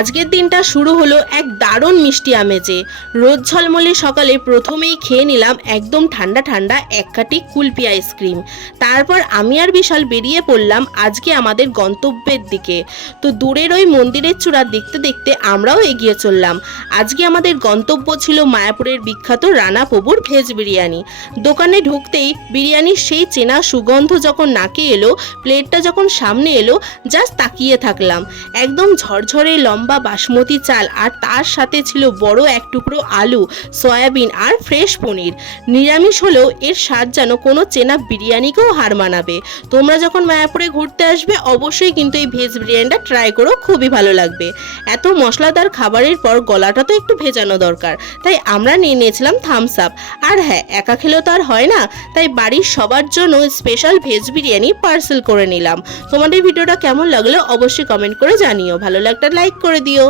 আজকের দিনটা শুরু হলো এক দারুণ মিষ্টি আমেজে। রোদ ঝলমলে সকালে প্রথমেই খেয়ে নিলাম একদম ঠান্ডা ঠান্ডা এক কাটি কুলপি আইসক্রিম। তারপর আমি আর বিশাল বেরিয়ে পড়লাম আজকে আমাদের গন্তব্যের দিকে। তো দূরের ওই মন্দিরের চূড়া দেখতে দেখতে আমরাও এগিয়ে চললাম। আজকে আমাদের গন্তব্য ছিল মায়াপুরের বিখ্যাত রানা প্রভুর ভেজ বিরিয়ানি। দোকানে ঢুকতেই বিরিয়ানির সেই চেনা সুগন্ধ যখন নাকে এলো, প্লেটটা যখন সামনে এলো, জাস্ট তাকিয়ে থাকলাম। একদম ঝরঝরে লম্বা বাসমতি চাল আর তার সাথে ছিল বড় এক টুকরো আলু, সয়াবিন আর ফ্রেশ পনির। নিরামিষ হলেও এর স্বাদ যেন কোনো চেনা বিরিয়ানিকেও হার মানাবে। তোমরা যখন মায়াপুরে ঘুরতে আসবে অবশ্যই কিন্তু এই ভেজ বিরিয়ানিটা ট্রাই করো, খুবই ভালো লাগবে। এত মশলাদার খাবারের পর গলাটা তো একটু ভেজানো দরকার, তাই আমরা নিয়ে নিয়েছিলাম থামস আপ। আর হ্যাঁ, একা খেলেও তো আর হয় না, তাই বাড়ির সবার জন্য স্পেশাল ভেজ বিরিয়ানি পার্সেল করে নিলাম। তোমাদের ভিডিওটা কেমন লাগলো অবশ্যই কমেন্ট করে জানিও, ভালো লাগলে লাইক করে দিও।